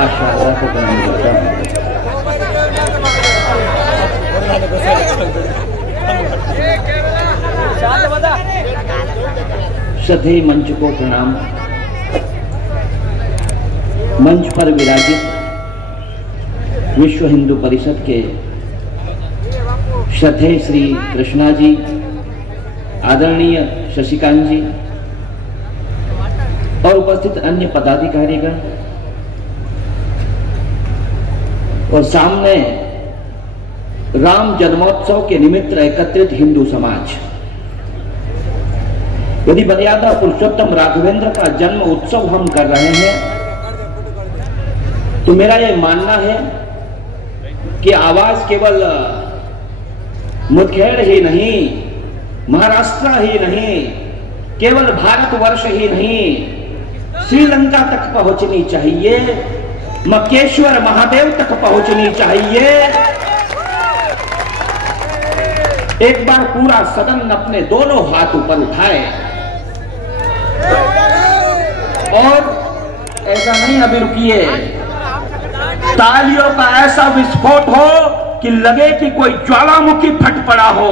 मां शारदा को प्रणाम करता हूँ। श्रद्धेय मंच को प्रणाम। मंच पर विराजित विश्व हिंदू परिषद के श्रद्धेय श्री कृष्णा जी, आदरणीय शशिकांत जी और उपस्थित अन्य पदाधिकारीगण और सामने राम जन्मोत्सव के निमित्त एकत्रित हिंदू समाज। यदि मर्यादा पुरुषोत्तम राघवेंद्र का जन्म उत्सव हम कर रहे हैं तो मेरा यह मानना है कि आवाज केवल मुठभेड़ ही नहीं, महाराष्ट्र ही नहीं, केवल भारतवर्ष ही नहीं, श्रीलंका तक पहुंचनी चाहिए, मक्केश्वर महादेव तक पहुंचनी चाहिए। एक बार पूरा सदन अपने दोनों हाथ ऊपर उठाए और ऐसा नहीं, अभी रुकिए, तालियों का ऐसा विस्फोट हो कि लगे कि कोई ज्वालामुखी फट पड़ा हो।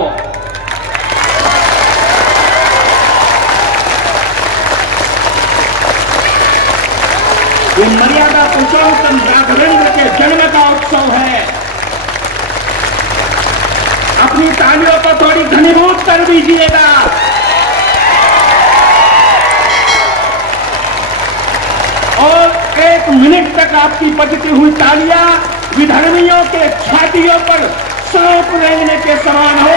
ये मर्यादा पुरुषोत्तम राघवेंद्र के जन्म का उत्सव है। अपनी तालियों को थोड़ी घनीभूत कर दीजिएगा। और 1 मिनट तक आपकी बजती हुई तालियां विधर्मियों के छातियों पर सांप रेंगने के समान हो।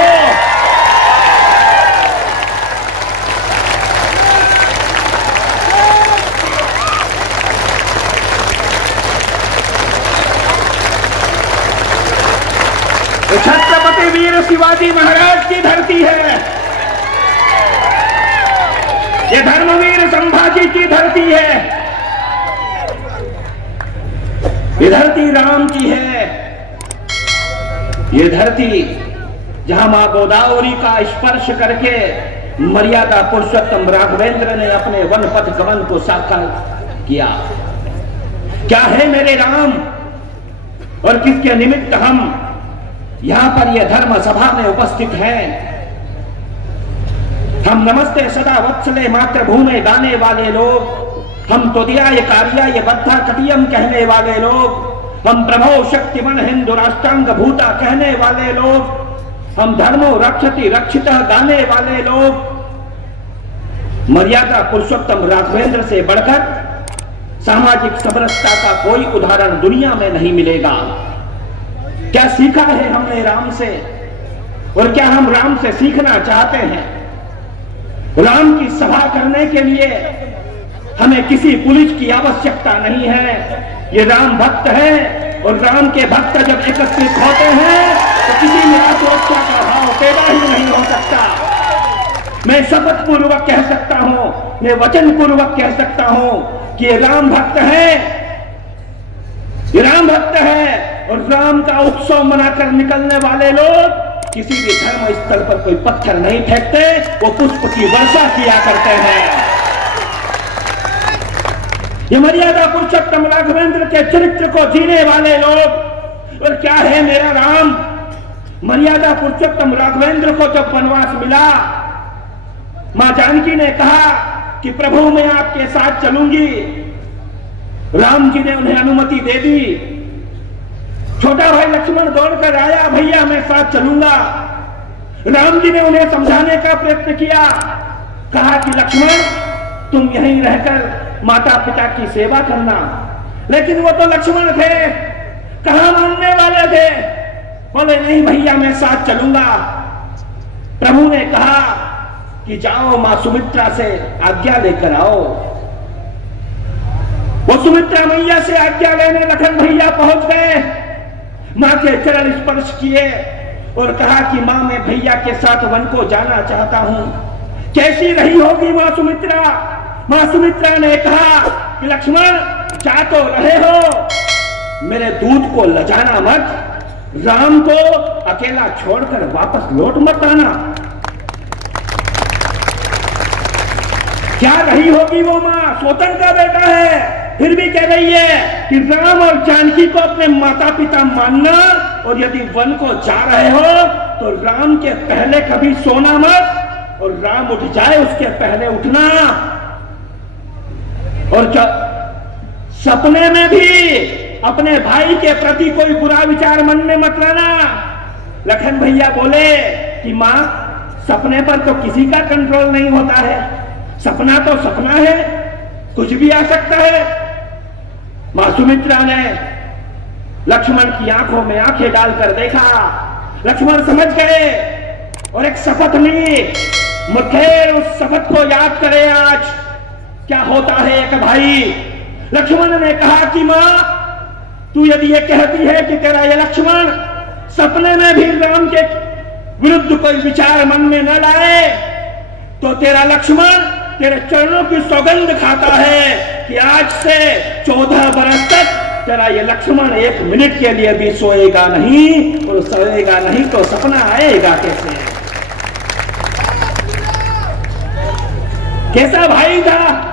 छत्रपति वीर शिवाजी महाराज की धरती है, ये धर्मवीर संभाजी की धरती है, ये धरती राम की है, ये धरती जहां मां गोदावरी का स्पर्श करके मर्यादा पुरुषोत्तम राघवेंद्र ने अपने वन पथ गमन को साकार किया। क्या है मेरे राम और किसके निमित्त हम यहां पर यह धर्म सभा में उपस्थित हैं। हम नमस्ते सदा वत्सले मातृभूमि गाने वाले लोग, हम तोदियाय कार्याय बद्धा कटियम कहने वाले लोग, हम प्रभो शक्तिमन हिंदू राष्ट्रांग भूता कहने वाले लोग, हम धर्मो रक्षति रक्षितः गाने वाले लोग, मर्यादा पुरुषोत्तम राघवेंद्र से बढ़कर सामाजिक समरसता का कोई उदाहरण दुनिया में नहीं मिलेगा। क्या सीखा है हमने राम से और क्या हम राम से सीखना चाहते हैं? राम की सभा करने के लिए हमें किसी पुलिस की आवश्यकता नहीं है। ये राम भक्त है और राम के भक्त जब एकत्रित होते हैं तो किसी में असुरक्षा का भाव पैदा ही नहीं हो सकता। मैं शपथ पूर्वक कह सकता हूं, मैं वचन पूर्वक कह सकता हूं कि ये राम भक्त है, ये राम भक्त है और राम का उत्सव मनाकर निकलने वाले लोग किसी भी धर्म स्थल पर कोई पत्थर नहीं फेंकते, वो पुष्प की वर्षा किया करते हैं। ये मर्यादा पुरुषोत्तम राघवेंद्र के चरित्र को जीने वाले लोग। और क्या है मेरा राम? मर्यादा पुरुषोत्तम राघवेंद्र को जब वनवास मिला, मां जानकी ने कहा कि प्रभु मैं आपके साथ चलूंगी। राम जी ने उन्हें अनुमति दे दी। छोटा भाई लक्ष्मण दौड़कर आया, भैया मैं साथ चलूंगा। राम जी ने उन्हें समझाने का प्रयत्न किया, कहा कि लक्ष्मण तुम यहीं रहकर माता पिता की सेवा करना। लेकिन वो तो लक्ष्मण थे, कहां मानने वाले थे। बोले नहीं भैया मैं साथ चलूंगा। प्रभु ने कहा कि जाओ मां सुमित्रा से आज्ञा लेकर आओ। वो सुमित्रा मैया से आज्ञा लेने लखन भैया पहुंच गए, मां के चरण स्पर्श किए और कहा कि मां मैं भैया के साथ वन को जाना चाहता हूं। कैसी रही होगी मां सुमित्रा? मां सुमित्रा ने कहा कि लक्ष्मण जा तो रहे हो, मेरे दूध को लजाना मत, राम को अकेला छोड़कर वापस लौट मत आना। क्या रही होगी वो मां? सोतन का बेटा है, फिर भी कह रही है कि राम और जानकी को अपने माता पिता मानना, और यदि वन को जा रहे हो तो राम के पहले कभी सोना मत, और राम उठ जाए उसके पहले उठना। और सपने में भी अपने भाई के प्रति कोई बुरा विचार मन में मत लाना। लखन भैया बोले कि मां, सपने पर तो किसी का कंट्रोल नहीं होता है, सपना तो सपना है, कुछ भी आ सकता है। मां सुमित्रा ने लक्ष्मण की आंखों में आंखें डालकर देखा, लक्ष्मण समझ गए और एक शपथ ली। मुठभेड़ उस शपथ को याद करे आज क्या होता है एक भाई। लक्ष्मण ने कहा कि मां, तू यदि ये कहती है कि तेरा ये लक्ष्मण सपने में भी राम के विरुद्ध कोई विचार मन में न लाए, तो तेरा लक्ष्मण तेरे चरणों की सौगंध खाता है कि आज से 14 बरस तक तेरा ये लक्ष्मण 1 मिनट के लिए भी सोएगा नहीं, और सोएगा नहीं तो सपना आएगा कैसे। कैसा भाई था।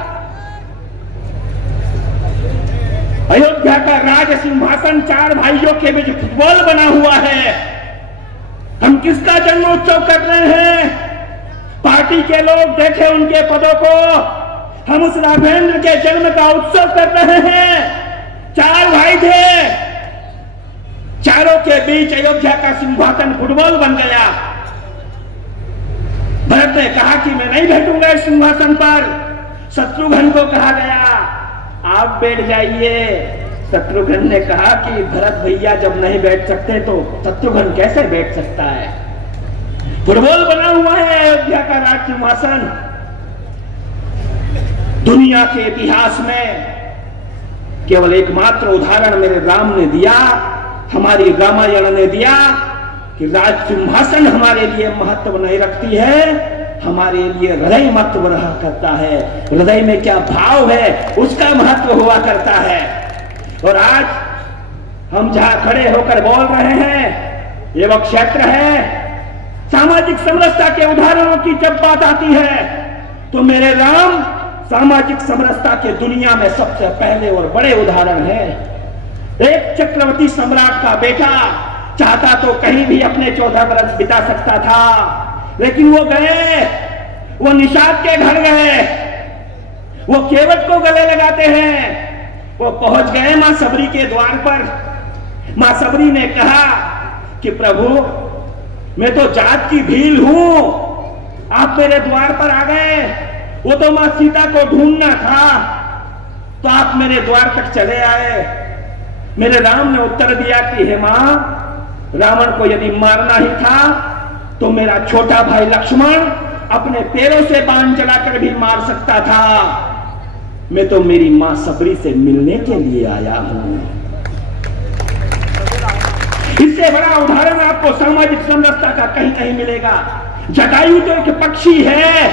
अयोध्या का राज सिंहासन 4 भाइयों के बीच फुटबॉल बना हुआ है। हम किसका जन्मोत्सव कर रहे हैं। पार्टी के लोग देखे उनके पदों को, हम उस राघवेंद्र के जन्म का उत्सव कर रहे हैं। 4 भाई थे, चारों के बीच अयोध्या का सिंहासन फुटबॉल बन गया। भरत ने कहा कि मैं नहीं बैठूंगा इस सिंहासन पर। शत्रुघ्न को कहा गया आप बैठ जाइए। शत्रुघ्न ने कहा कि भरत भैया जब नहीं बैठ सकते तो शत्रुघ्न कैसे बैठ सकता है। फुटबॉल बना हुआ है अयोध्या का राज सिंहासन। दुनिया के इतिहास में केवल एकमात्र उदाहरण मेरे राम ने दिया, हमारी रामायण ने दिया कि राज सिंहासन हमारे लिए महत्व नहीं रखती है, हमारे लिए हृदय महत्व रहा करता है। हृदय में क्या भाव है उसका महत्व हुआ करता है। और आज हम जहां खड़े होकर बोल रहे हैं ये वो क्षेत्र है। सामाजिक समरसता के उदाहरणों की जब बात आती है तो मेरे राम सामाजिक समरसता के दुनिया में सबसे पहले और बड़े उदाहरण है। एक चक्रवर्ती सम्राट का बेटा चाहता तो कहीं भी अपने 14 बरस बिता सकता था, लेकिन वो गए, वो निषाद के घर गए, वो केवट को गले लगाते हैं। वो पहुंच गए मां सबरी के द्वार पर। मां सबरी ने कहा कि प्रभु मैं तो जात की भील हूं, आप मेरे द्वार पर आ गए। वो तो मां सीता को ढूंढना था तो आप मेरे द्वार तक चले आए। मेरे राम ने उत्तर दिया कि हे मां, रावण को यदि मारना ही था तो मेरा छोटा भाई लक्ष्मण अपने पैरों से बाण चलाकर भी मार सकता था। मैं तो मेरी मां सबरी से मिलने के लिए आया हूं। इससे बड़ा उदाहरण आपको सामाजिक समरसता का कहीं नहीं मिलेगा। जटायु तो एक पक्षी है,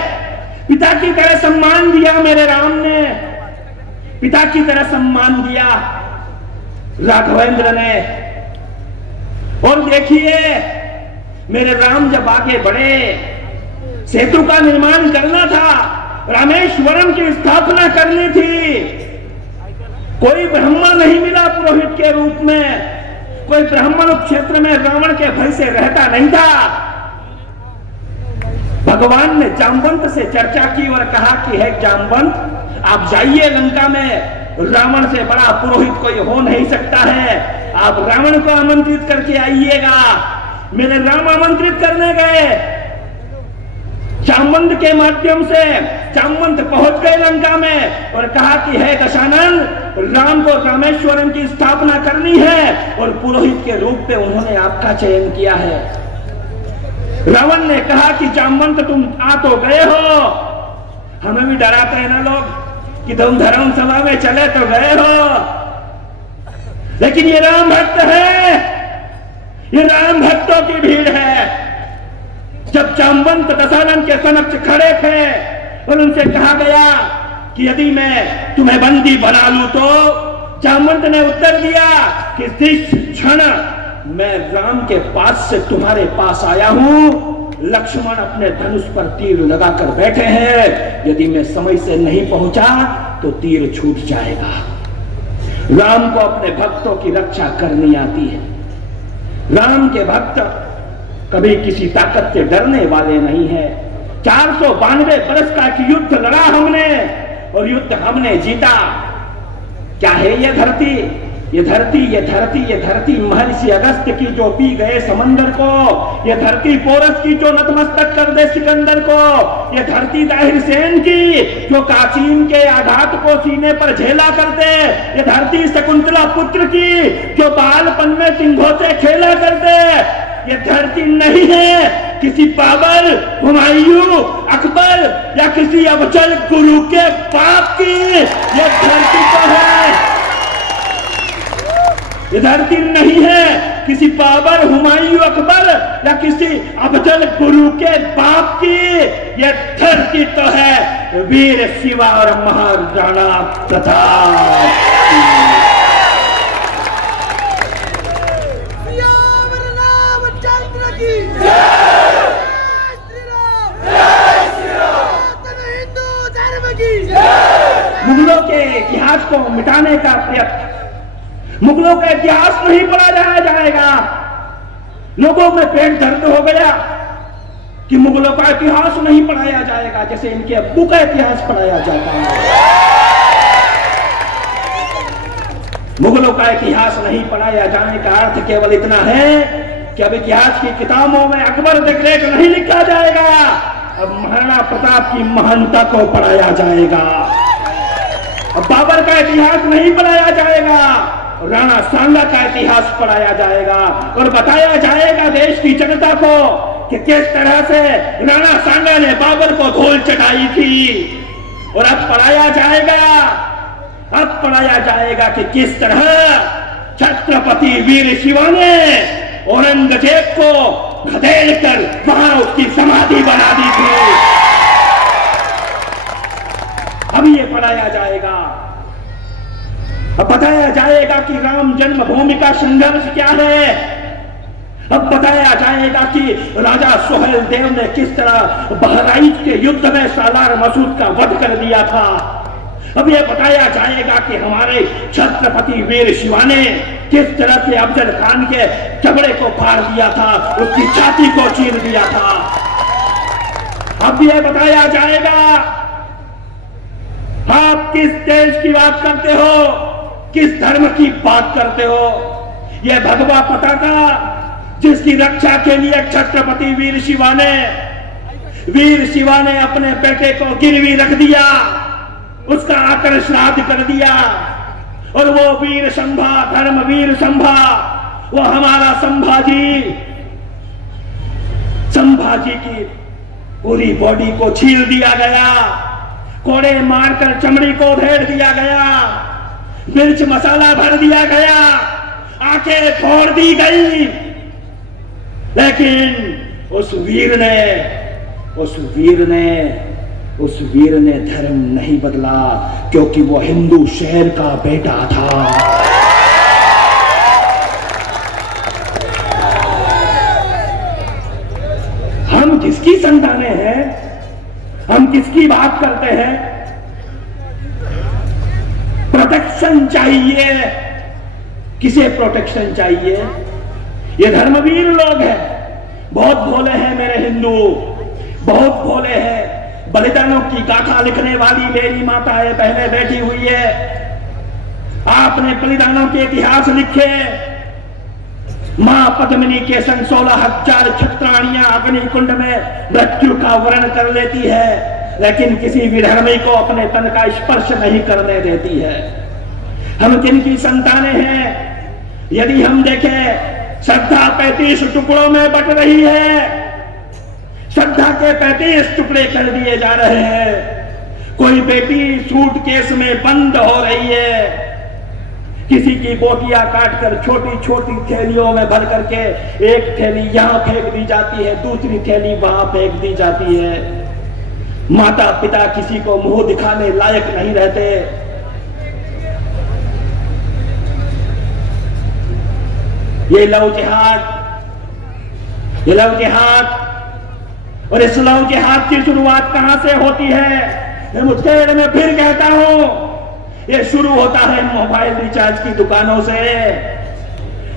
पिता की तरह सम्मान दिया मेरे राम ने, पिता की तरह सम्मान दिया राघवेंद्र ने। और देखिए मेरे राम जब आगे बढ़े, सेतु का निर्माण करना था, रामेश्वरम की स्थापना करनी थी। कोई ब्राह्मण नहीं मिला पुरोहित के रूप में, कोई ब्राह्मण क्षेत्र में रावण के भय से रहता नहीं था। भगवान ने जामवंत से चर्चा की और कहा कि है जामवंत आप जाइए लंका में, रावण से बड़ा पुरोहित कोई हो नहीं सकता है, आप रावण को आमंत्रित करके आइएगा। मेरे राम आमंत्रित करने गए, जामवंत के माध्यम से जामवंत पहुंच गए लंका में और कहा कि है दशानन, राम को रामेश्वरम की स्थापना करनी है और पुरोहित के रूप में उन्होंने आपका चयन किया है। रावण ने कहा कि जामवंत तुम आ तो गए हो, हमें भी डराते हैं ना लोग कि तुम धर्म सभा में चले तो गए हो, लेकिन ये राम भक्त है, ये राम भक्तों की भीड़ है। जब जामवंत दशानन के समक्ष खड़े थे और उनसे कहा गया कि यदि मैं तुम्हें बंदी बना लूं, तो जामवंत ने उत्तर दिया कि जिस क्षण मैं राम के पास से तुम्हारे पास आया हूं, लक्ष्मण अपने धनुष पर तीर लगाकर बैठे हैं, यदि मैं समय से नहीं पहुंचा तो तीर छूट जाएगा। राम को अपने भक्तों की रक्षा करनी आती है। राम के भक्त कभी किसी ताकत से डरने वाले नहीं है। 492 बरस का एक युद्ध लड़ा हमने और युद्ध हमने जीता। क्या है ये धरती? ये धरती, ये धरती, ये धरती महर्षि अगस्त्य की जो पी गए समंदर को, ये धरती पोरस की जो नतमस्तक कर दे सिकंदर को, ये धरती ताहिर सेन की जो कासीम के आघात को सीने पर झेला कर दे, ये धरती शकुंतला पुत्र की जो बालपन में सिंहों से खेला कर दे, ये धरती नहीं है किसी बाबर, हुमायूं, अकबर या किसी अफजल गुरु के बाप की। ये धरती तो है, ये धरती नहीं है किसी बाबर, हुमायूं, अकबर या किसी अफजल गुरु के बाप की। ये धरती तो है वीर शिवा और महाराणा प्रताप। मुगलों के इतिहास को मिटाने का प्रयत्न, मुगलों का इतिहास नहीं पढ़ा जाएगा। लोगों में पेट दर्द हो गया कि मुगलों का इतिहास नहीं पढ़ाया जाएगा, जैसे इनके अब्बू का इतिहास पढ़ाया जाता है। मुगलों का इतिहास नहीं पढ़ाया जाने का अर्थ केवल इतना है कि अब इतिहास की किताबों में अकबर द ग्रेट नहीं लिखा जाएगा, अब महाराणा प्रताप की महानता को पढ़ाया जाएगा। अब बाबर का इतिहास नहीं पढ़ाया जाएगा, राणा सांगा का इतिहास पढ़ाया जाएगा और बताया जाएगा देश की जनता को कि किस तरह से राणा सांगा ने बाबर को धूल चटाई थी। और अब पढ़ाया जाएगा कि किस तरह छत्रपति वीर शिवा ने औरंगजेब को खदेड़ कर वहां उसकी समाधि बना दी थी। अब ये पढ़ाया जाएगा। अब बताया जाएगा कि राम जन्मभूमि का संघर्ष क्या है। अब बताया जाएगा कि राजा सोहेल देव ने किस तरह बहराइच के युद्ध में सालार मसूद का वध कर दिया था। अब यह बताया जाएगा कि हमारे छत्रपति वीर शिवा ने किस तरह से अफजल खान के जबड़े को फाड़ दिया था, उसकी छाती को चीर दिया था। अब यह बताया जाएगा आप किस देश की बात करते हो, किस धर्म की बात करते हो। यह भगवा पताका जिसकी रक्षा के लिए छत्रपति वीर शिवा ने अपने बेटे को गिरवी रख दिया, उसका आकर श्राद्ध कर दिया। और वो वीर संभा, धर्मवीर संभा, वो हमारा संभाजी की पूरी बॉडी को छील दिया गया, कोड़े मारकर चमड़ी को उधेड़ दिया गया, मिर्च मसाला भर दिया गया, आंखें फोड़ दी गई। लेकिन उस वीर ने धर्म नहीं बदला, क्योंकि वो हिंदू शहर का बेटा था। हम किसकी संतानें हैं, हम किसकी बात करते हैं। प्रोटेक्शन चाहिए, किसे प्रोटेक्शन चाहिए। ये धर्मवीर लोग हैं, बहुत भोले हैं मेरे हिंदू, बहुत भोले हैं। बलिदानों की गाथा लिखने वाली मेरी माताएं बहनें बैठी हुई है। आपने बलिदानों के इतिहास लिखे। मां पद्मिनी के संग 16,000 क्षत्राणियां अग्निकुंड में मृत्यु का वर्ण कर लेती है, लेकिन किसी विधर्मी को अपने तन का स्पर्श नहीं करने देती है। हम किनकी संतानें हैं। यदि हम देखें, श्रद्धा 35 टुकड़ों में बट रही है। श्रद्धा के 35 टुकड़े कर दिए जा रहे हैं। कोई बेटी सूटकेस में बंद हो रही है, किसी की बोटियां काटकर छोटी छोटी थैलियों में भर करके एक थैली यहां फेंक दी जाती है, दूसरी थैली वहां फेंक दी जाती है। माता पिता किसी को मुंह दिखाने लायक नहीं रहते। ये लव जिहाद और इस लव जिहाद की शुरुआत कहां से होती है। मैं मुठभेड़ में फिर कहता हूं, ये शुरू होता है मोबाइल रिचार्ज की दुकानों से,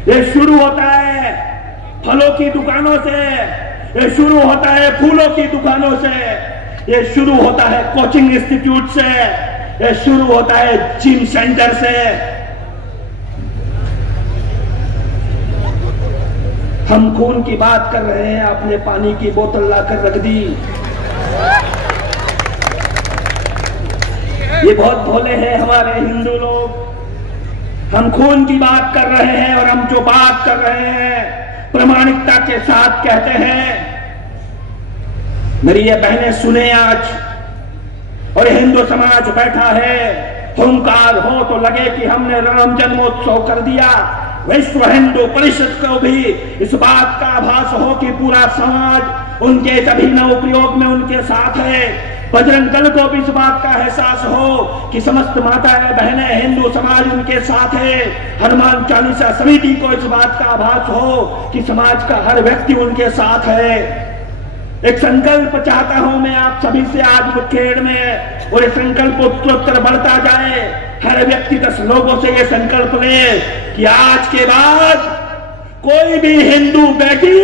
ये शुरू होता है फलों की दुकानों से, ये शुरू होता है फूलों की दुकानों से, ये शुरू होता है कोचिंग इंस्टीट्यूट से, ये शुरू होता है जिम सेंटर से। हम खून की बात कर रहे हैं, आपने पानी की बोतल लाकर रख दी। ये बहुत भोले हैं हमारे हिंदू लोग। हम खून की बात कर रहे हैं और हम जो बात कर रहे हैं प्रामाणिकता के साथ कहते हैं। मेरी ये बहनें सुने आज, और हिंदू समाज बैठा है, हुंकार हो तो लगे कि हमने राम जन्मोत्सव कर दिया। विश्व हिंदू परिषद को भी इस बात का आभास हो कि पूरा समाज उनके इस अभिनव प्रयोग में उनके साथ है। बजरंग दल को भी इस बात का एहसास हो कि समस्त माताएं बहनें हिंदू समाज उनके साथ है। हनुमान चालीसा समिति को इस बात का आभास हो कि समाज का हर व्यक्ति उनके साथ है। एक संकल्प चाहता हूं मैं आप सभी से आज मुठभेड़ में, और ये संकल्प उत्तरोत्तर बढ़ता जाए। हर व्यक्ति 10 लोगों से ये संकल्प ले कि आज के बाद कोई भी हिंदू बेटी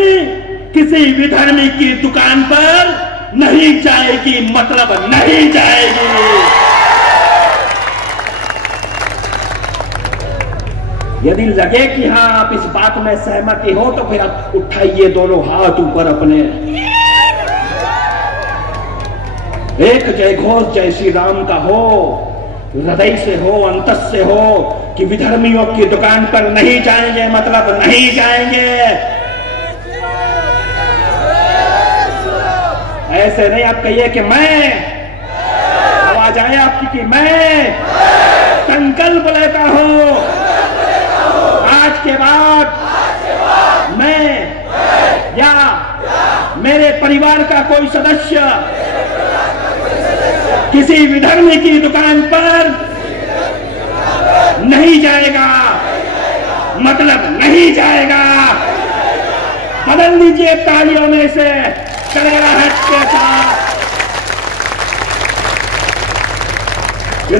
किसी विधर्मी की दुकान पर नहीं जाएगी, मतलब नहीं जाएगी। यदि लगे कि हाँ आप इस बात में सहमति हो तो फिर आप उठाइए दोनों हाथ ऊपर अपने। एक जय घोष जय श्री राम का हो, हृदय से हो, अंतस से हो कि विधर्मियों की दुकान पर नहीं जाएंगे, मतलब नहीं जाएंगे। ऐसे नहीं आप कहिए कि मैं, आवाज आए आपकी कि मैं संकल्प लेता हूं आज के बाद मैं या मेरे परिवार का कोई सदस्य किसी विधर्मी की दुकान पर नहीं जाएगा, मतलब नहीं जाएगा। बदल लीजिए तालियों में से कड़गड़ाहट के साथ।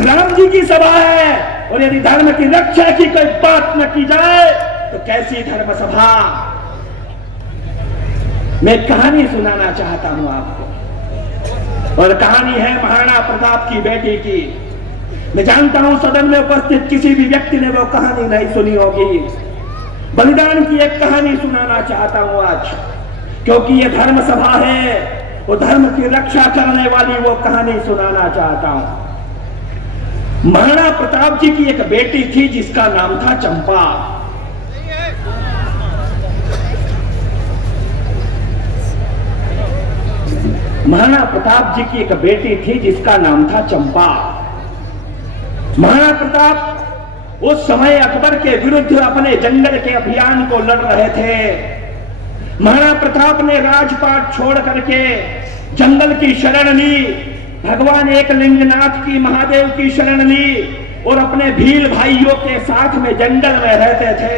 राम जी की सभा है, और यदि धर्म की रक्षा की कोई बात न की जाए तो कैसी धर्म सभा। मैं कहानी सुनाना चाहता हूं आपको, और कहानी है महाराणा प्रताप की बेटी की। मैं जानता हूं सदन में उपस्थित किसी भी व्यक्ति ने वो कहानी नहीं सुनी होगी। बलिदान की एक कहानी सुनाना चाहता हूं आज, क्योंकि ये धर्म सभा है, वो धर्म की रक्षा करने वाली वो कहानी सुनाना चाहता हूं। महाराणा प्रताप जी की एक बेटी थी जिसका नाम था चंपा। महाराणा प्रताप जी की एक बेटी थी जिसका नाम था चंपा। महाराणा प्रताप उस समय अकबर के विरुद्ध अपने जंगल के अभियान को लड़ रहे थे। महाराणा प्रताप ने राजपाट छोड़ करके जंगल की शरण ली, भगवान एकलिंगनाथ की, महादेव की शरण ली, और अपने भील भाइयों के साथ में जंगल में रहते थे।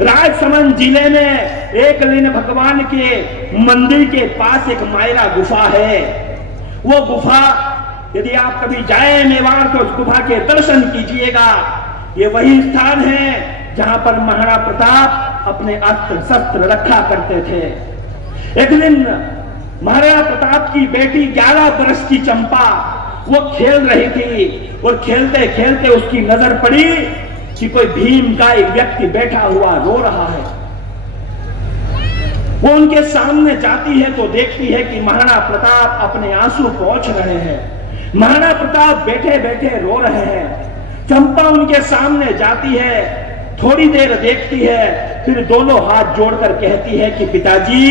राजसमंद जिले में एकलिंग भगवान के मंदिर के पास एक मायरा गुफा है। वो गुफा यदि आप कभी जाए मेवाड़ तो उस गुफा के दर्शन कीजिएगा। ये वही स्थान है जहां पर महाराणा प्रताप अपने अस्त्र शस्त्र रखा करते थे। एक दिन महाराणा प्रताप की बेटी 11 वर्ष की चंपा वो खेल रही थी, और खेलते खेलते उसकी नजर पड़ी कि कोई भीमकाय व्यक्ति बैठा हुआ रो रहा है। वो उनके सामने जाती है तो देखती है कि महाराणा प्रताप अपने आंसू पोंछ रहे हैं। महाराणा प्रताप बैठे बैठे रो रहे हैं। चंपा उनके सामने जाती है, थोड़ी देर देखती है, फिर दोनों हाथ जोड़कर कहती है कि पिताजी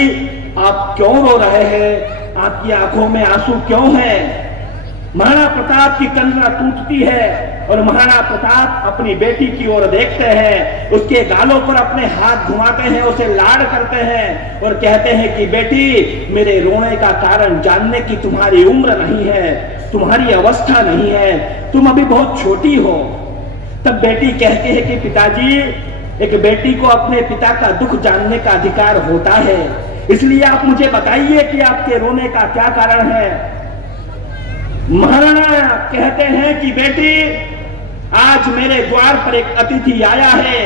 आप क्यों रो रहे हैं, आपकी आंखों में आंसू क्यों हैं। महाराणा प्रताप की कंधरा टूटती है और महाराणा प्रताप अपनी बेटी की ओर देखते हैं, उसके गालों पर अपने हाथ घुमाते हैं, उसे लाड करते हैं और कहते हैं कि बेटी मेरे रोने का कारण जानने की तुम्हारी उम्र नहीं है, तुम्हारी अवस्था नहीं है, तुम अभी बहुत छोटी हो। तब बेटी कहती है कि पिताजी एक बेटी को अपने पिता का दुख जानने का अधिकार होता है, इसलिए आप मुझे बताइए कि आपके रोने का क्या कारण है। महाराणा कहते हैं कि बेटी आज मेरे द्वार पर एक अतिथि आया है,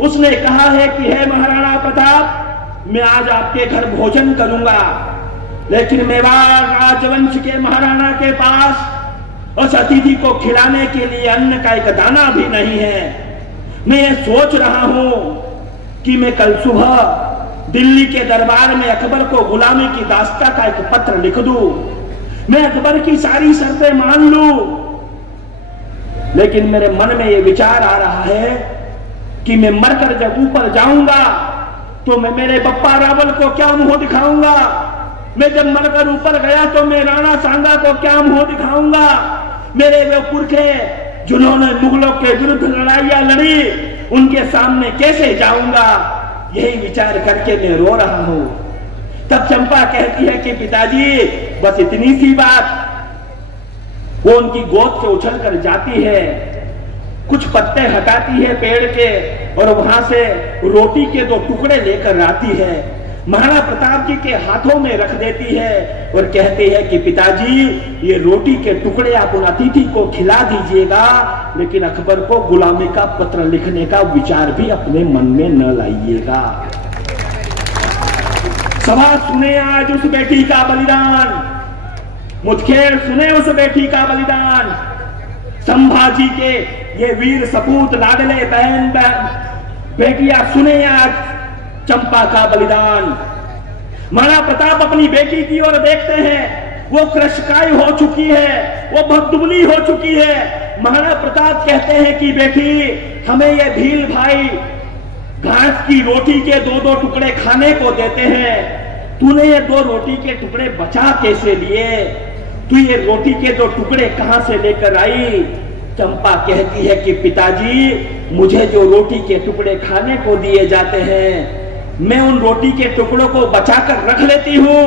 उसने कहा है कि हे महाराणा प्रताप, मैं आज आपके घर भोजन करूंगा, लेकिन मेवाड़ राजवंश के महाराणा के पास उस अतिथि को खिलाने के लिए अन्न का एक दाना भी नहीं है। मैं ये सोच रहा हूं कि मैं कल सुबह दिल्ली के दरबार में अकबर को गुलामी की दास्ता का एक पत्र लिख दूं, मैं अकबर की सारी शर्तें मान लूं, लेकिन मेरे मन में यह विचार आ रहा है कि मैं मरकर जब ऊपर जाऊंगा तो मैं मेरे बप्पा रावल को क्या मुंह दिखाऊंगा, मैं जब मरकर ऊपर गया तो मैं राणा सांगा को क्या मुंह दिखाऊंगा, मेरे वे पुरखे जिन्होंने मुगलों के विरुद्ध लड़ाइयां लड़ी उनके सामने कैसे जाऊंगा, यही विचार करके मैं रो रहा हूं। तब चंपा कहती है कि पिताजी बस इतनी सी बात। वो उनकी गोद से उछल कर जाती है, कुछ पत्ते हटाती है पेड़ के और वहां से रोटी के 2 टुकड़े लेकर आती है, महाराणा प्रताप जी के हाथों में रख देती है और कहती है कि पिताजी ये रोटी के टुकड़े आप उन अतिथि को खिला दीजिएगा, लेकिन अकबर को गुलामी का पत्र लिखने का विचार भी अपने मन में न लाइएगा। सभा सुने आज उस बेटी का बलिदान, मुठभेड़ सुने उस बेटी का बलिदान, संभाजी के ये वीर सपूत लाडले बहन बेटियां सुने आज चंपा का बलिदान। महाराणा प्रताप अपनी बेटी की ओर देखते हैं, वो कृशकाय हो चुकी है, वो बहुत दुबली हो चुकी है। महाराणा प्रताप कहते हैं कि बेटी हमें ये भील भाई घास की रोटी के 2-2 टुकड़े खाने को देते हैं, तूने ये 2 रोटी के टुकड़े बचा कैसे लिए, तू ये रोटी के 2 टुकड़े कहां से लेकर आई। चंपा कहती है कि पिताजी मुझे जो रोटी के टुकड़े खाने को दिए जाते हैं मैं उन रोटी के टुकड़ों को बचाकर रख लेती हूँ,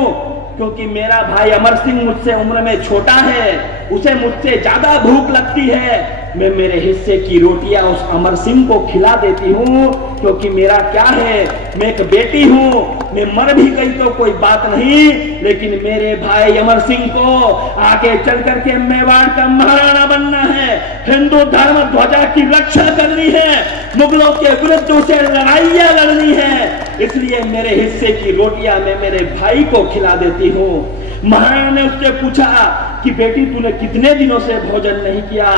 क्योंकि मेरा भाई अमर सिंह मुझसे उम्र में छोटा है, उसे मुझसे ज्यादा भूख लगती है, मैं मेरे हिस्से की रोटियां उस अमर सिंह को खिला देती हूँ, क्योंकि मेरा क्या है, मैं एक बेटी हूँ, मैं मर भी गई तो कोई बात नहीं, लेकिन मेरे भाई अमर सिंह को आगे चल करके मेवाड़ का महाराणा बनना है, हिंदू धर्म ध्वजा की रक्षा करनी है, मुगलों के विरुद्ध उसे लड़ाइयां लड़नी है, इसलिए मेरे हिस्से की रोटियां मैं मेरे भाई को खिला देती हूँ। महाराणा ने उससे पूछा कि बेटी तूने कितने दिनों से भोजन नहीं किया।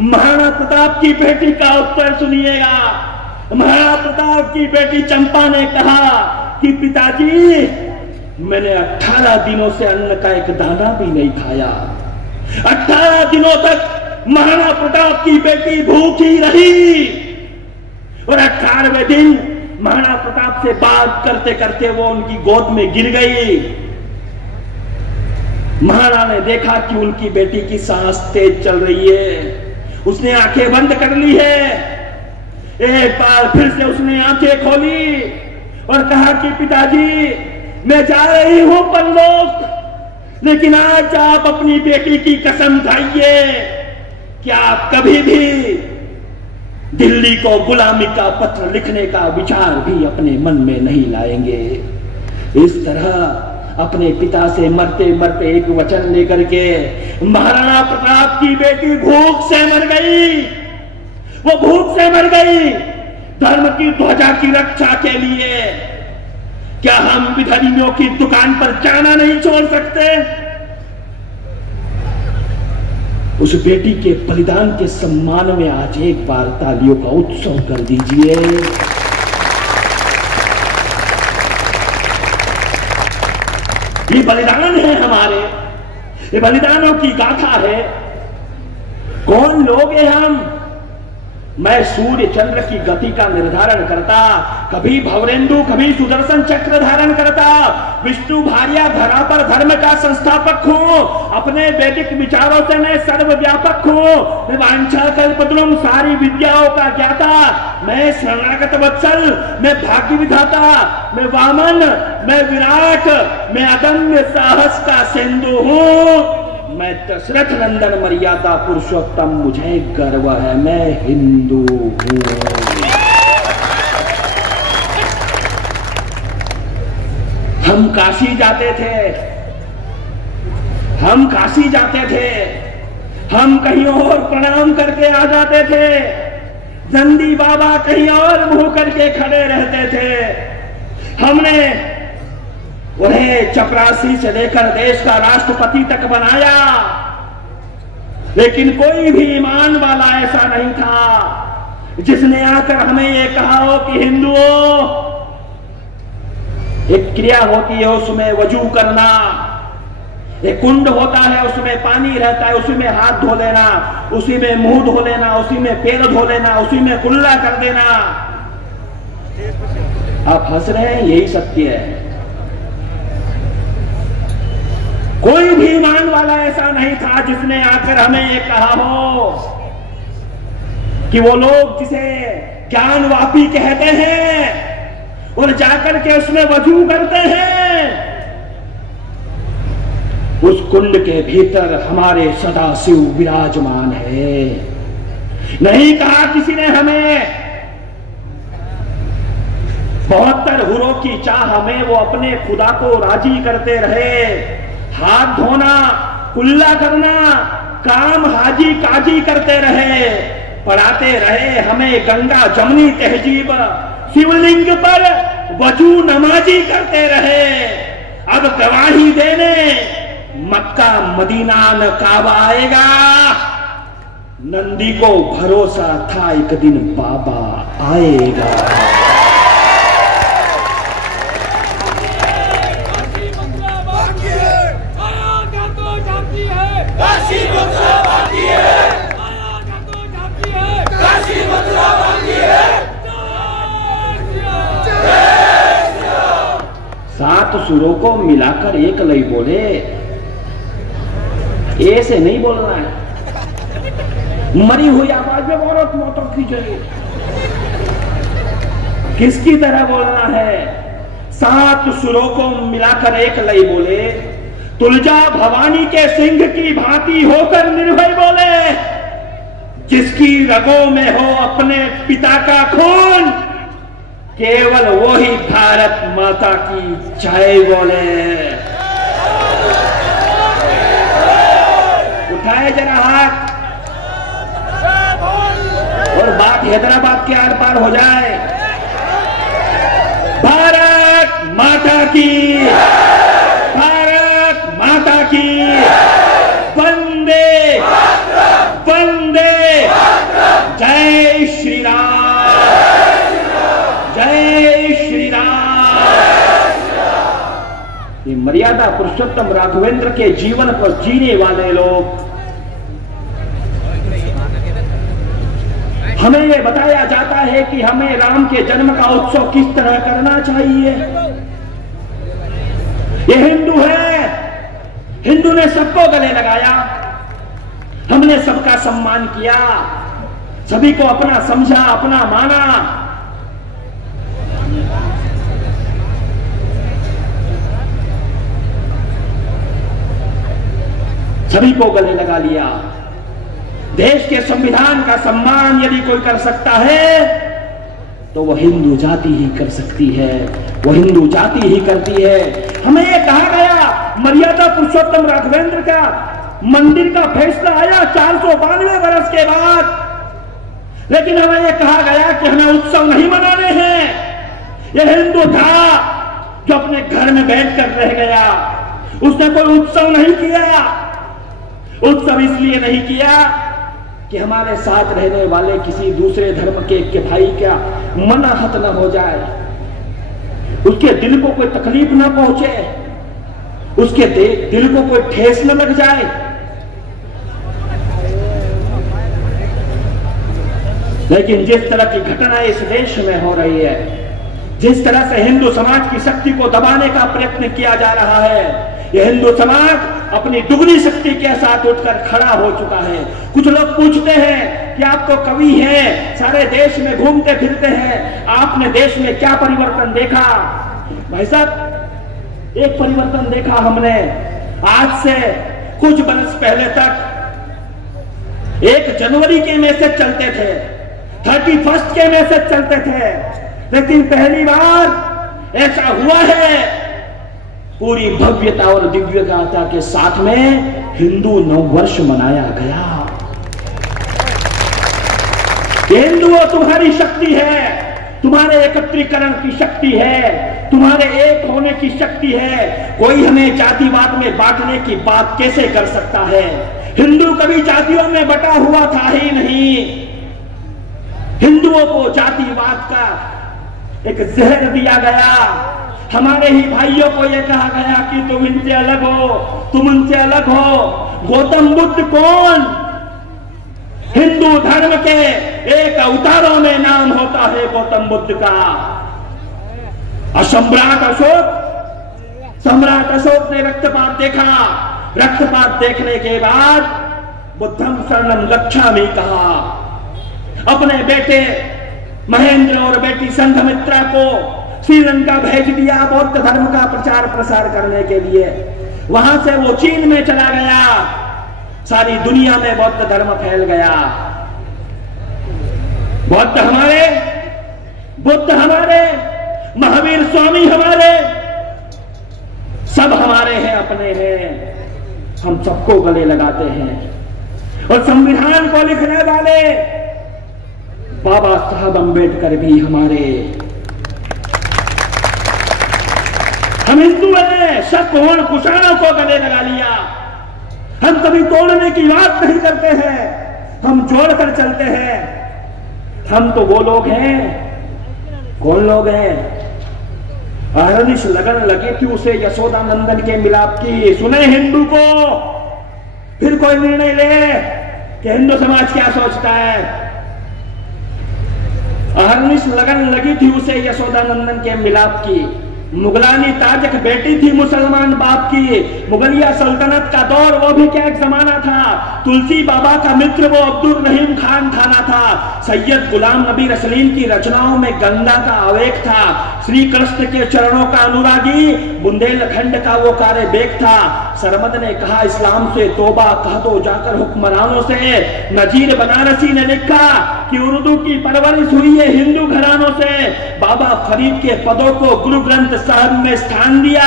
महाराणा प्रताप की बेटी का उत्तर सुनिएगा। महाराणा प्रताप की बेटी चंपा ने कहा कि पिताजी मैंने 18 दिनों से अन्न का एक दाना भी नहीं खाया। 18 दिनों तक महाराणा प्रताप की बेटी भूखी रही और 18वें दिन महाराणा प्रताप से बात करते करते वो उनकी गोद में गिर गई। महाराणा ने देखा कि उनकी बेटी की सांस तेज चल रही है, उसने आंखें बंद कर ली है। एक बार फिर से उसने आंखें खोली और कहा कि पिताजी मैं जा रही हूं परलोक, लेकिन आज आप अपनी बेटी की कसम खाइए कि आप कभी भी दिल्ली को गुलामी का पत्र लिखने का विचार भी अपने मन में नहीं लाएंगे। इस तरह अपने पिता से मरते मरते एक वचन लेकर के महाराणा प्रताप की बेटी भूख से मर गई। वो भूख से मर गई धर्म की ध्वजा की रक्षा के लिए। क्या हम विधर्मियों की दुकान पर जाना नहीं छोड़ सकते? उस बेटी के बलिदान के सम्मान में आज एक बार तालियों का उत्सव कर दीजिए। ये बलिदान है हमारे, ये बलिदानों की गाथा है। कौन लोग हैं हम? मैं सूर्य चंद्र की गति का निर्धारण करता, कभी भवरेंदु कभी सुदर्शन चक्र धारण करता, विष्णु भार्या धरा पर धर्म का संस्थापक हूँ, अपने वैदिक विचारों से मैं सर्वव्यापक हूँ, मैं वांछा कल्पद्रुम सारी विद्याओं का ज्ञाता, मैं शरणागत वत्सल, मैं भाग्य विधाता, मैं वामन, मैं विराट, मैं अदम्य साहस का सिंधु हूँ, मैं दशरथ नंदन मर्यादा पुरुषोत्तम, मुझे गर्व है, मैं हिंदू हूं। हम काशी जाते थे, हम काशी जाते थे, हम कहीं और प्रणाम करके आ जाते थे, नंदी बाबा कहीं और मुंह करके खड़े रहते थे। हमने उन्हें चपरासी से लेकर देश का राष्ट्रपति तक बनाया, लेकिन कोई भी ईमान वाला ऐसा नहीं था जिसने आकर हमें ये कहा हो कि हिंदुओं, एक क्रिया होती है उसमें वजू करना, एक कुंड होता है उसमें पानी रहता है, उसी में हाथ धो लेना, उसी में मुंह धो लेना, उसी में पैर धो लेना, उसी में कुल्ला कर देना। आप हंस रहे हैं, यही सत्य है। कोई भी ईमान वाला ऐसा नहीं था जिसने आकर हमें ये कहा हो कि वो लोग जिसे ज्ञानवापी कहते हैं और जाकर के उसमें वजू करते हैं, उस कुंड के भीतर हमारे सदाशिव विराजमान है। नहीं कहा किसी ने हमें 72 हुरों की चाह में वो अपने खुदा को राजी करते रहे। हाथ धोना, कुल्ला करना, काम हाजी काजी करते रहे, पढ़ाते रहे हमें गंगा जमुनी तहजीब, शिवलिंग पर वजू नमाजी करते रहे। अब गवाही देने मक्का मदीना न काबा आएगा। नंदी को भरोसा था एक दिन बाबा आएगा। सात सुरों को मिलाकर एक लय बोले, ऐसे नहीं बोलना है। मरी हुई आवाज में बोलो तो खींचेगी। किसकी तरह बोलना है? सात सुरों को मिलाकर एक लय बोले, तुलजा भवानी के सिंह की भांति होकर निर्भय बोले, जिसकी रगों में हो अपने पिता का खून, केवल वो ही भारत माता की जय बोले। उठाए जरा हाथ और बात हैदराबाद के आर पार हो जाए। भारत माता की, भारत माता की, वंदे वंदे, जय श्री राम, जय श्री राम। ये मर्यादा पुरुषोत्तम राघवेंद्र के जीवन पर जीने वाले लोग, हमें यह बताया जाता है कि हमें राम के जन्म का उत्सव किस तरह करना चाहिए। ये हिंदू है, हिंदू ने सबको गले लगाया, हमने सबका सम्मान किया, सभी को अपना समझा, अपना माना। सभी को गले लगा लिया। देश के संविधान का सम्मान यदि कोई कर सकता है तो वह हिंदू जाति ही कर सकती है, वह हिंदू जाति ही करती है। हमें यह कहा गया, मर्यादा पुरुषोत्तम राघवेंद्र का मंदिर का फैसला आया 492 वर्ष के बाद, लेकिन हमें यह कहा गया कि हमें उत्सव नहीं मनाने हैं। यह हिंदू था जो अपने घर में बैठकर रह गया, उसने कोई उत्सव नहीं किया। उत्सव इसलिए नहीं किया कि हमारे साथ रहने वाले किसी दूसरे धर्म के भाई का मनाहत न हो जाए, उसके दिल को कोई तकलीफ न पहुंचे, उसके दिल को कोई ठेस न लग जाए। लेकिन जिस तरह की घटना इस देश में हो रही है, जिस तरह से हिंदू समाज की शक्ति को दबाने का प्रयत्न किया जा रहा है, यह हिंदू समाज अपनी दुगनी शक्ति के साथ उठकर खड़ा हो चुका है। कुछ लोग पूछते हैं कि आप तो कवि हैं, सारे देश में घूमते फिरते हैं, आपने देश में क्या परिवर्तन देखा? भाई साहब, एक परिवर्तन देखा हमने। आज से कुछ वर्ष पहले तक 1 जनवरी के मैसेज चलते थे, 31 के मैसेज चलते थे, लेकिन पहली बार ऐसा हुआ है पूरी भव्यता और दिव्यता के साथ में हिंदू नववर्ष मनाया गया। हिंदुओं तुम्हारी शक्ति है, तुम्हारे एकत्रीकरण की शक्ति है, तुम्हारे एक होने की शक्ति है। कोई हमें जातिवाद में बांटने की बात कैसे कर सकता है? हिंदू कभी जातियों में बटा हुआ था ही नहीं। हिंदुओं को जातिवाद का एक जहर दिया गया। हमारे ही भाइयों को यह कहा गया कि तुम इनसे अलग हो, तुम उनसे अलग हो। गौतम बुद्ध कौन? हिंदू धर्म के एक अवतारों में नाम होता है गौतम बुद्ध का। सम्राट अशोक ने रक्तपात देखा। रक्तपात देखने के बाद बुद्धम शरणम गच्छामि कहा। अपने बेटे महेंद्र और बेटी संघमित्रा को श्रीलंका भेज दिया बौद्ध धर्म का प्रचार प्रसार करने के लिए। वहां से वो चीन में चला गया। सारी दुनिया में बौद्ध धर्म फैल गया। बौद्ध हमारे, बुद्ध हमारे, महावीर स्वामी हमारे, सब हमारे हैं, अपने हैं। हम सबको गले लगाते हैं। और संविधान को लिखने वाले बाबा साहब अंबेडकर भी हमारे। हम हिंदू हैं, शक होण कुशाणों को गले लगा लिया। हम कभी तोड़ने की बात नहीं करते हैं, हम जोड़कर चलते हैं। हम तो वो लोग हैं। कौन लोग हैं? अहरनिश लगन लगी थी उसे यशोदा नंदन के मिलाप की। सुने हिंदू को, फिर कोई निर्णय ले कि हिंदू समाज क्या सोचता है। अहरनिश लगन लगी थी उसे यशोदा नंदन के मिलाप की। मुगलानी ताजक बेटी थी मुसलमान बाप की। मुगलिया सल्तनत का दौर, वो भी क्या एक जमाना था। तुलसी बाबा का मित्र वो अब्दुल रहीम खान थाना था। सैयद गुलाम नबी रसलीम की रचनाओं में गंगा का आवेग था। श्री कृष्ण के चरणों का अनुरागी, बुंदेलखंड का वो कार्य बेग था। सरमद ने कहा इस्लाम से तौबा कह दो जाकर हुक्मरानों से। नजीर बनारसी ने लिखा कि उर्दू की परवरिश हुई है हिंदू घरानों से। बाबा फरीद के पदों को गुरु ग्रंथ साहब में स्थान दिया।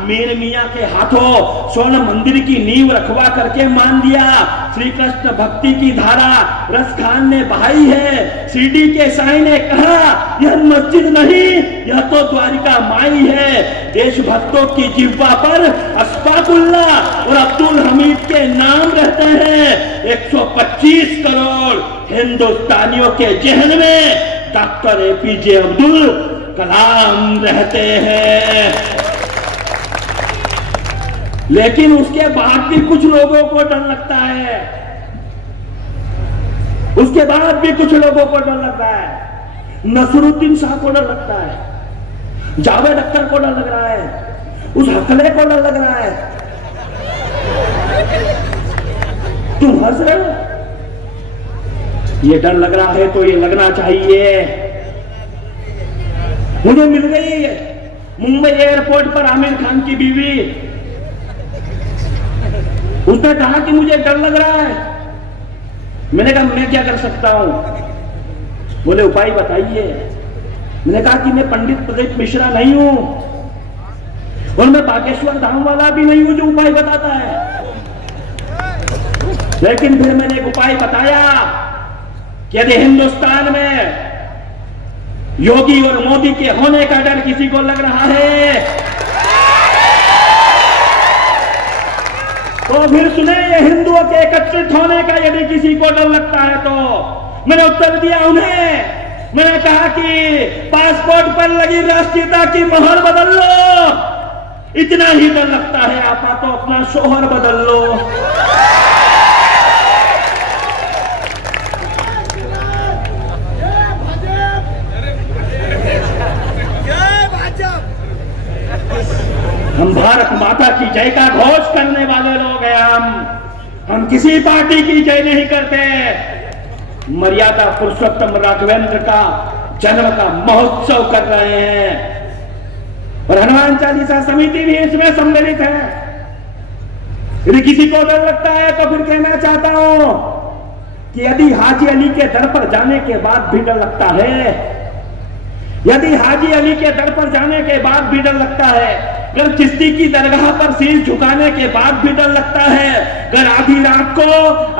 मीर मियां के हाथों स्वर्ण मंदिर की नींव रखवा करके मान दिया। श्री कृष्ण भक्ति की धारा रस खान ने बहाई है। सीडी के साईं ने कहा यह मस्जिद नहीं, यह तो द्वारिका माई है। देशभक्तों की जिह्वा पर अशफाकुल्ला और अब्दुल हमीद के नाम रहते हैं। 125 करोड़ हिंदुस्तानियों के जहन में डॉक्टर एपीजे अब्दुल कलाम रहते हैं। लेकिन उसके बाद भी कुछ लोगों को डर लगता है। उसके बाद भी कुछ लोगों को डर लगता है। नसरुद्दीन शाह को डर लगता है, जावेद अख्तर को डर लग रहा है, उस हकले को डर लग रहा है। तुम हंस रहे हो? ये डर लग रहा है तो ये लगना चाहिए। मुझे मिल गई मुंबई एयरपोर्ट पर आमिर खान की बीवी। उसने कहा कि मुझे डर लग रहा है। मैंने कहा मैं क्या कर सकता हूं? बोले उपाय बताइए। मैंने कहा कि मैं पंडित प्रदीप मिश्रा नहीं हूं और मैं बागेश्वर धाम वाला भी नहीं हूं जो उपाय बताता है। लेकिन फिर मैंने एक उपाय बताया कि यदि हिंदुस्तान में योगी और मोदी के होने का डर किसी को लग रहा है तो फिर सुने, ये हिंदुओं के एकत्रित होने का यदि किसी को डर लगता है तो मैंने उत्तर दिया उन्हें। मैंने कहा कि पासपोर्ट पर लगी राष्ट्रीयता की मोहर बदल लो। इतना ही डर लगता है आपा तो अपना शोहर बदल लो। हम भारत माता की जय का घोष करने वाले लोग हैं। हम किसी पार्टी की जय नहीं करते। मर्यादा पुरुषोत्तम राघवेंद्र का जन्म का महोत्सव कर रहे हैं और हनुमान चालीसा समिति भी इसमें सम्मिलित है। यदि किसी को डर लगता है तो फिर कहना चाहता हूं कि यदि हाजी अली के दर पर जाने के बाद भी डर लगता है, यदि हाजी अली के दर पर जाने के बाद भी डर लगता है अगर चिश्ती की दरगाह पर शीश झुकाने के बाद भी डर लगता है, अगर आधी रात को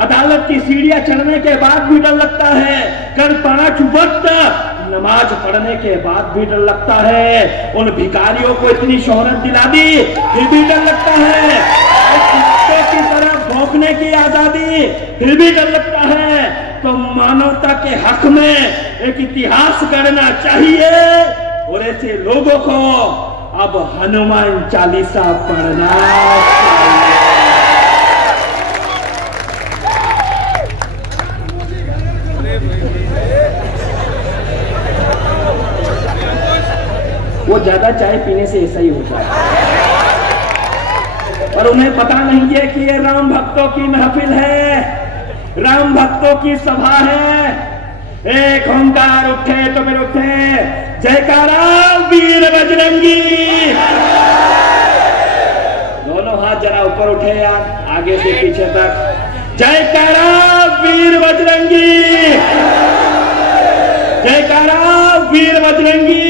अदालत की सीढ़ियां चढ़ने के बाद भी डर लगता है, अगर 5 वक्त नमाज पढ़ने के बाद भी डर लगता है, उन भिखारियों को इतनी शोहरत दिला दी फिर भी डर लगता है, कुत्तों की तरह भौंकने की आजादी फिर भी डर लगता है, तो मानवता के हक में एक इतिहास गढ़ना चाहिए और ऐसे लोगों को अब हनुमान चालीसा पढ़ना चाहिए। वो ज्यादा चाय पीने से ऐसा ही होता है, पर उन्हें पता नहीं है कि ये राम भक्तों की महफिल है, राम भक्तों की सभा है। एक ओंकार उठे तो फिर उठे, जयकारा वीर बजरंगी। दोनों हाथ जरा ऊपर उठे यार, आगे से पीछे तक, जयकारा वीर बजरंगी, जयकारा वीर बजरंगी।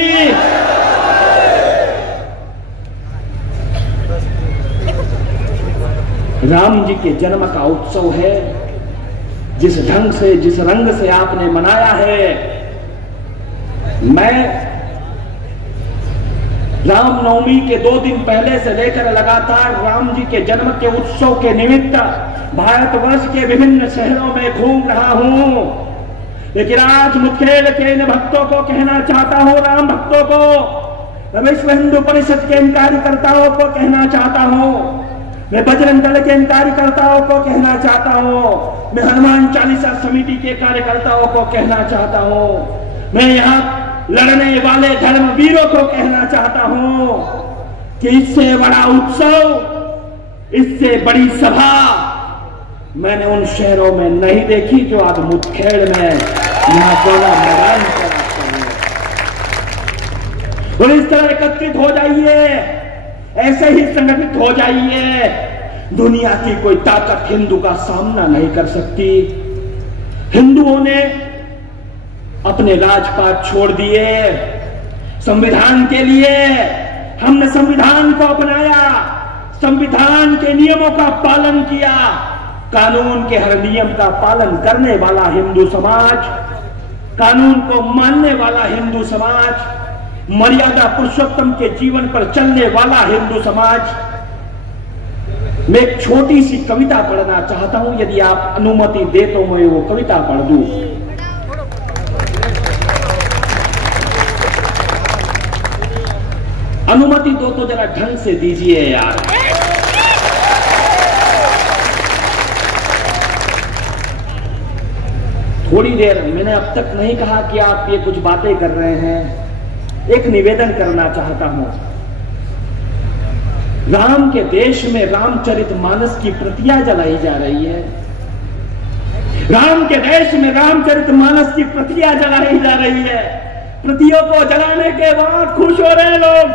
राम जी के जन्म का उत्सव है, जिस ढंग से जिस रंग से आपने मनाया है, मैं रामनवमी के 2 दिन पहले से लेकर लगातार राम जी के जन्म के उत्सव के निमित्त भारतवर्ष के विभिन्न शहरों में घूम रहा हूं, लेकिन आज मुखेड़ के इन भक्तों को कहना चाहता हूं, राम भक्तों को, मैं विश्व हिंदू परिषद के इन कार्यकर्ताओं को कहना चाहता हूं, मैं बजरंग दल के इन कार्यकर्ताओं को कहना चाहता हूं, मैं हनुमान चालीसा समिति के कार्यकर्ताओं को कहना चाहता हूं, मैं यहाँ लड़ने वाले धर्मवीरों को कहना चाहता हूं कि इससे बड़ा उत्सव, इससे बड़ी सभा मैंने उन शहरों में नहीं देखी जो आज मुठभेड़ में यहाँ कोला मैदान पर। और इस तरह एकत्रित हो जाइए, ऐसे ही संगठित हो जाइए, दुनिया की कोई ताकत हिंदू का सामना नहीं कर सकती। हिंदुओं ने अपने राजपाट छोड़ दिए संविधान के लिए, हमने संविधान को अपनाया, संविधान के नियमों का पालन किया, कानून के हर नियम का पालन करने वाला हिंदू समाज, कानून को मानने वाला हिंदू समाज, मर्यादा पुरुषोत्तम के जीवन पर चलने वाला हिंदू समाज। मैं एक छोटी सी कविता पढ़ना चाहता हूं, यदि आप अनुमति दे तो मैं वो कविता पढ़ दूं। अनुमति दो तो जरा ढंग से दीजिए यार। थोड़ी देर, मैंने अब तक नहीं कहा कि आप ये कुछ बातें कर रहे हैं, एक निवेदन करना चाहता हूं। राम के देश में रामचरितमानस की प्रतियां जलाई जा रही है, राम के देश में रामचरितमानस की प्रतियां जलाई जा रही है। प्रतियों को जलाने के बाद खुश हो रहे हैं लोग,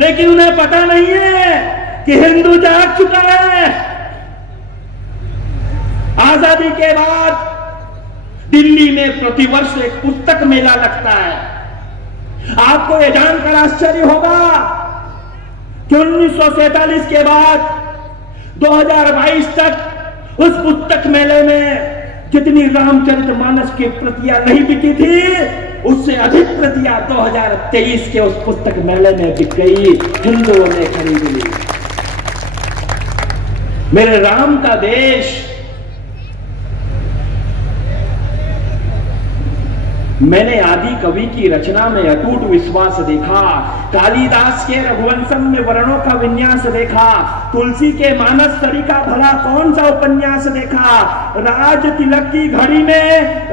लेकिन उन्हें पता नहीं है कि हिंदू जाग चुका है। आजादी के बाद दिल्ली में प्रतिवर्ष एक पुस्तक मेला लगता है। आपको यह जानकर आश्चर्य होगा कि 1947 के बाद 2022 तक उस पुस्तक मेले में जितनी रामचरितमानस की प्रतियां नहीं बिकी थी, उससे अधिक प्रतियां 2023 के उस पुस्तक मेले में बिक गई, हिंदुओं ने खरीद ली। मेरे राम का देश, मैंने आदि कवि की रचना में अटूट विश्वास देखा, कालिदास के रघुवंशम में वर्णों का विन्यास देखा, तुलसी के मानस सरी का भला कौन सा उपन्यास देखा, राज तिलक की घड़ी में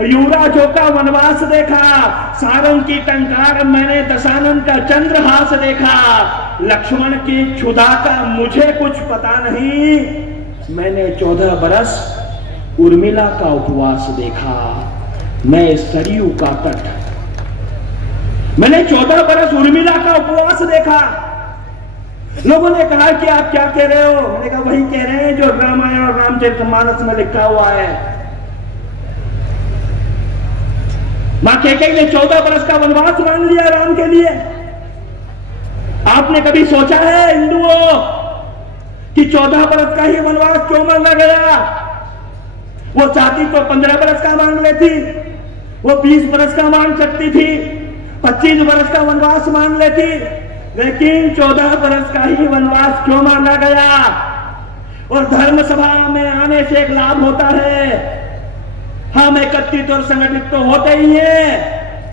युवराजों का वनवास देखा, सारंग की टंकार मैंने दशानन का चंद्रहास देखा, लक्ष्मण की क्षुधा का मुझे कुछ पता नहीं, मैंने 14 बरस उर्मिला का उपवास देखा, मैं सरयू का तट, मैंने 14 बरस उर्मिला का उपवास देखा। लोगों ने कहा कि आप क्या कह रहे हो? मैंने कहा वही कह रहे हैं जो रामायण और रामचरितमानस में लिखा हुआ है। मां कैकेयी ने 14 बरस का वनवास मांग लिया राम के लिए। आपने कभी सोचा है हिंदुओं कि 14 बरस का ही वनवास क्यों मांगा गया? वो चाहती तो 15 बरस का मांग लेती, वो 20 बरस का मांग सकती थी, 25 बरस का वनवास मांग लेती, लेकिन 14 बरस का ही वनवास क्यों मांगा गया? और धर्म सभा में आने से एक लाभ होता है, हम एकत्रित और संगठित तो होते ही हैं,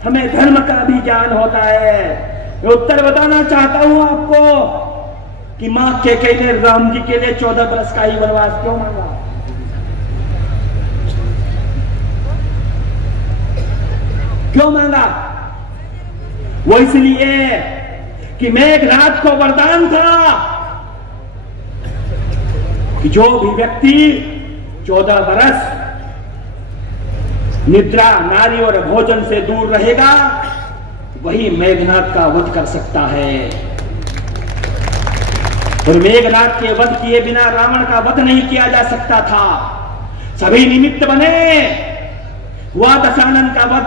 हमें धर्म का भी ज्ञान होता है। मैं उत्तर बताना चाहता हूं आपको कि मां कैकेयी ने राम जी के लिए 14 बरस का ही वनवास क्यों मांगा? क्यों मांगा? वो इसलिए कि मेघनाद को वरदान था कि जो भी व्यक्ति 14 बरस निद्रा, नारी और भोजन से दूर रहेगा वही मेघनाद का वध कर सकता है। और मेघनाद के वध किए बिना रावण का वध नहीं किया जा सकता था। सभी निमित्त बने, हुआ दशानन का वध।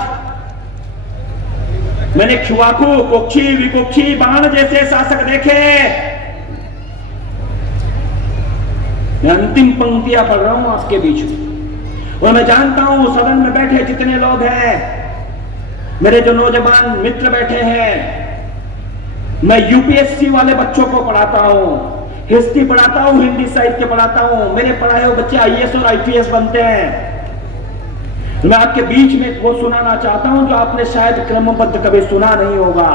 मैंने इक्ष्वाकु, कुक्षी, विकुक्षी, बाण जैसे शासक देखे। मैं अंतिम पंक्तियां पढ़ रहा हूं आपके बीच में, और मैं जानता हूं सदन में बैठे जितने लोग हैं, मेरे जो नौजवान मित्र बैठे हैं, मैं यूपीएससी वाले बच्चों को पढ़ाता हूं, हिस्ट्री पढ़ाता हूं, हिंदी साहित्य पढ़ाता हूं। मेरे पढ़ाए हुए बच्चे आईएएस और आईपीएस बनते हैं। मैं आपके बीच में वो सुनाना चाहता हूं जो आपने शायद क्रमबद्ध कभी सुना नहीं होगा।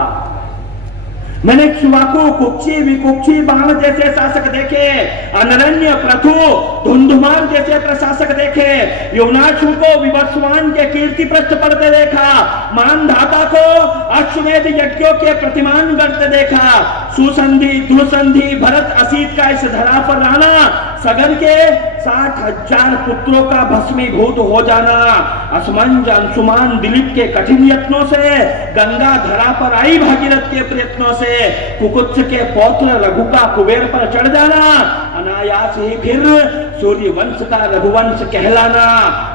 मैंने इक्ष्वाकु, कुक्षी, विकुक्षी, बाण जैसे शासक देखे, अनरण्य, प्रथु, धुंधुमान जैसे प्रशासक देखे, यवनाशु को विवस्वान के कीर्ति पृष्ठ पढ़ते देखा, मानधाता को अश्वमेध यज्ञों के प्रतिमान करते देखा, सुसंधि, दुसंधि, भरत, असीत का इस धरा पर लाना, सगर के 60,000 पुत्रों का भस्मीभूत हो जाना, असमंज, अंशुमान, दिलीप के कठिन यत्नों से गंगा धरा पर आई, भागीरथ के प्रयत्नों से कुकुत्स के पौत्र रघु का कुबेर पर चढ़ जाना, अनायास ही फिर सूर्य वंश का रघुवंश कहलाना,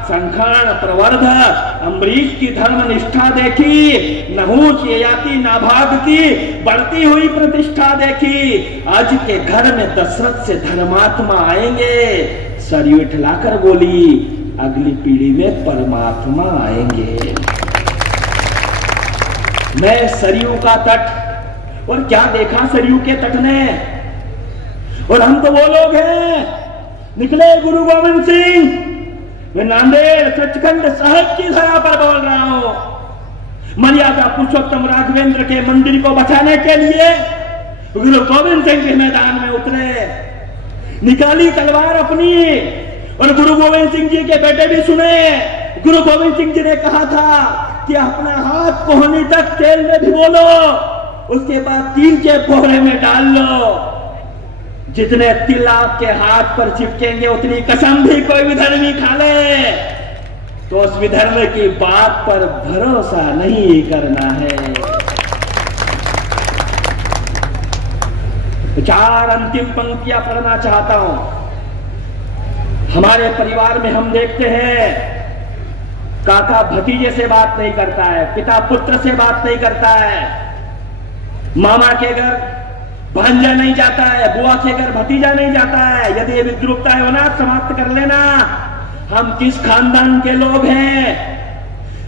संखान, प्रवर्ध, अम्बरीश की धर्म निष्ठा देखी, नहुष, ययाति, नाभाग की बढ़ती हुई प्रतिष्ठा देखी। आज के घर में दशरथ से धर्मात्मा आएंगे, सरयू ठलाकर बोली, अगली पीढ़ी में परमात्मा आएंगे। मैं सरयू का तट, और क्या देखा सरयू के तट ने, और हम तो वो लोग हैं, निकले गुरु गोविंद सिंह। मैं नांदेड़ सचखंड साहिब की धरा पर बोल रहा हूं। मर्यादा पुरुषोत्तम राघवेंद्र के मंदिर को बचाने के लिए गुरु गोविंद सिंह के मैदान में उतरे, निकाली तलवार अपनी, और गुरु गोविंद सिंह जी के बेटे भी सुने। गुरु गोविंद सिंह जी ने कहा था कि अपना हाथ कोहनी तक तेल में भिगो लो, उसके बाद तीर के पोहरे में डाल लो। जितने तिल आपके हाथ पर चिपकेंगे उतनी कसम भी कोई विधर्मी खा ले, तो उस विधर्म की बात पर भरोसा नहीं करना है। चार अंतिम पंक्तियां पढ़ना चाहता हूं। हमारे परिवार में हम देखते हैं काका भतीजे से बात नहीं करता है, पिता पुत्र से बात नहीं करता है, मामा के घर भांजा नहीं जाता है, बुआ के घर भतीजा नहीं जाता है। यदि विद्रुपता है ना समाप्त कर लेना। हम किस खानदान के लोग हैं?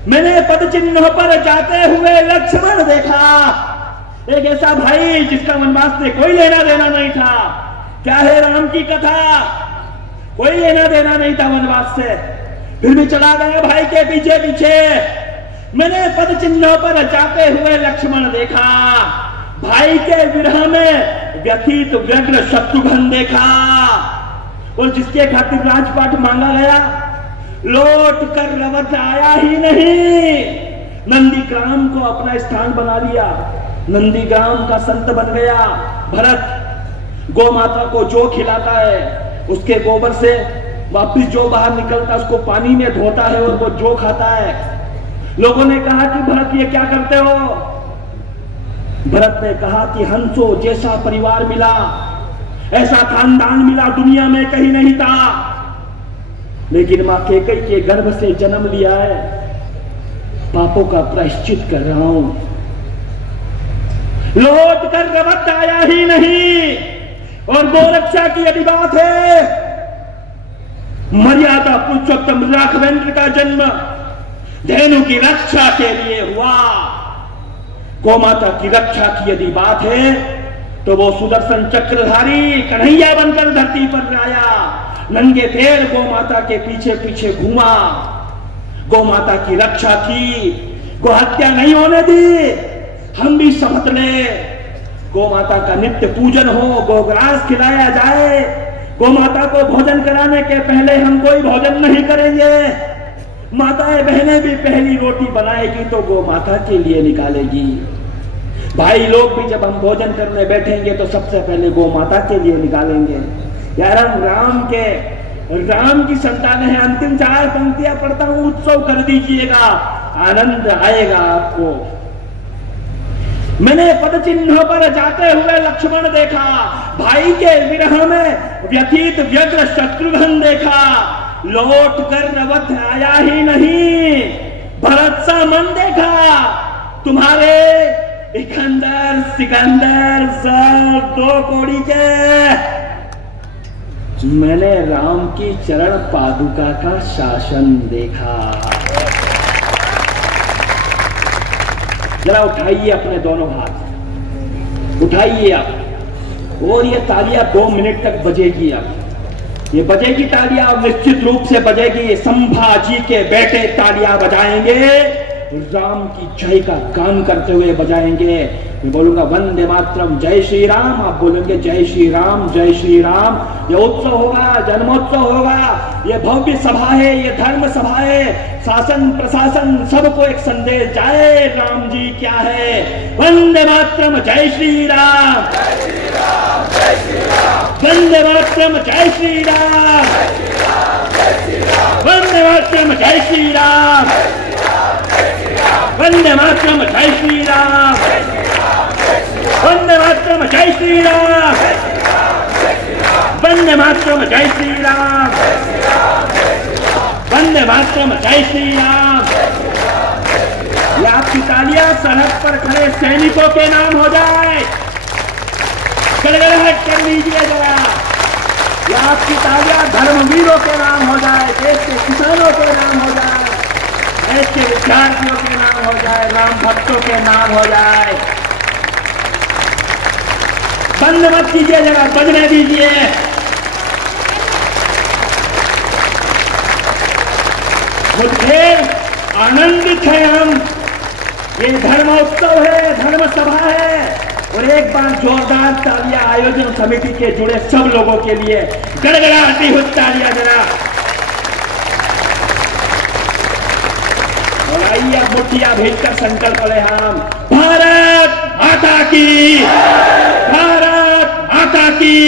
मैंने पद चिन्हों पर जाते हुए लक्ष्मण देखा, एक ऐसा भाई जिसका वनवास से कोई लेना देना नहीं था। क्या है राम की कथा, कोई लेना देना नहीं था वनवास से, फिर भी चला गया भाई के पीछे पीछे। मैंने पद चिन्हों पर जाते हुए लक्ष्मण देखा, भाई के विरह में व्यथित व्यग्र शत्रुघ्न देखा, और जिसके खातिर राजपाट मांगा गया लौट कर रवत आया ही नहीं। नंदीग्राम को अपना स्थान बना लिया, नंदीग्राम का संत बन गया। भरत गौ माता को जो खिलाता है उसके गोबर से वापिस जो बाहर निकलता है उसको पानी में धोता है और वो जो खाता है। लोगों ने कहा कि भरत ये क्या करते हो? भरत ने कहा कि हंसो जैसा परिवार मिला, ऐसा खानदान मिला दुनिया में कहीं नहीं था, लेकिन मां कैकेयी के गर्भ से जन्म लिया है, पापों का प्रायश्चित कर रहा हूं। लौट कर रवत आया ही नहीं। और गोरक्षा की यदि बात है, मर्यादा पुरुषोत्तम राघवेंद्र का जन्म धेनु की रक्षा के लिए हुआ। गोमाता की रक्षा की यदि बात है तो वो सुदर्शन चक्रधारी कन्हैया बनकर धरती पर आया, नंगे पैर गोमाता के पीछे पीछे घूमा। गोमाता की रक्षा की, गो हत्या नहीं होने दी। हम भी शपथ ले, गोमाता का नित्य पूजन हो, गोग्रास खिलाया जाए। गोमाता को भोजन कराने के पहले हम कोई भोजन नहीं करेंगे। माताएं बहनें भी पहली रोटी बनाएगी तो गोमाता के लिए निकालेगी। भाई लोग भी जब हम भोजन करने बैठेंगे तो सबसे पहले गोमाता के लिए निकालेंगे। यार हम राम की संतान है। अंतिम 4 पंक्तियां पढ़ता हूं, उत्सव कर दीजिएगा, आनंद आएगा आपको। मैंने पद चिन्हों पर जाते हुए लक्ष्मण देखा, भाई के विरह में व्यतीत व्यग्र शत्रुघ्न देखा। लौट कर रवत आया ही नहीं, भरत सा मन देखा। तुम्हारे इकंदर सिकंदर सर 2 कोड़ी के। मैंने राम की चरण पादुका का शासन देखा। जरा उठाइए अपने दोनों हाथ, उठाइए आप। और ये तालियां 2 मिनट तक बजेगी। अब ये बजेगी तालियां, निश्चित रूप से बजेगी। संभाजी के बेटे तालियां बजाएंगे, राम की जय का गान करते हुए बजाएंगे। मैं बोलूंगा वंदे मातरम, जय श्री राम, आप बोलेंगे जय श्री राम, जय श्री राम। ये उत्सव होगा, जन्मोत्सव होगा, ये भव्य सभा है, ये धर्म सभा है। शासन प्रशासन सबको एक संदेश जाए, राम जी क्या है। वंदे मातरम, जय श्री राम, वंदे मातरम, जय श्री राम, वंदे मातरम, जय श्री राम, वंदे मातरम, जय श्री राम, वंदे मातरम, जय श्री राम, वंदे मातरम, जय श्री राम, वंदे मातरम, जय श्री राम। ये आपकी तालियां सरहद पर खड़े सैनिकों के नाम हो जाए, गड़गड़ाहट कर लीजिए जरा। ये आपकी तालियां धर्मवीरों के नाम हो जाए, देश के किसानों के नाम हो जाए, देश के विद्यार्थियों के नाम हो जाए, राम भक्तों के नाम हो जाए। बंद मत कीजिए, जरा बजने दीजिए। मुझे आनंदित है हम, ये धर्मोत्सव है, धर्म सभा है। और एक बार जोरदार तालियां आयोजन समिति के जुड़े सब लोगों के लिए, गड़गड़ाती हुई तालियां जरा। और आइए अब मुठ्ठियां भेजकर संकल्प ले हम, भारत माता की, भारत माता की।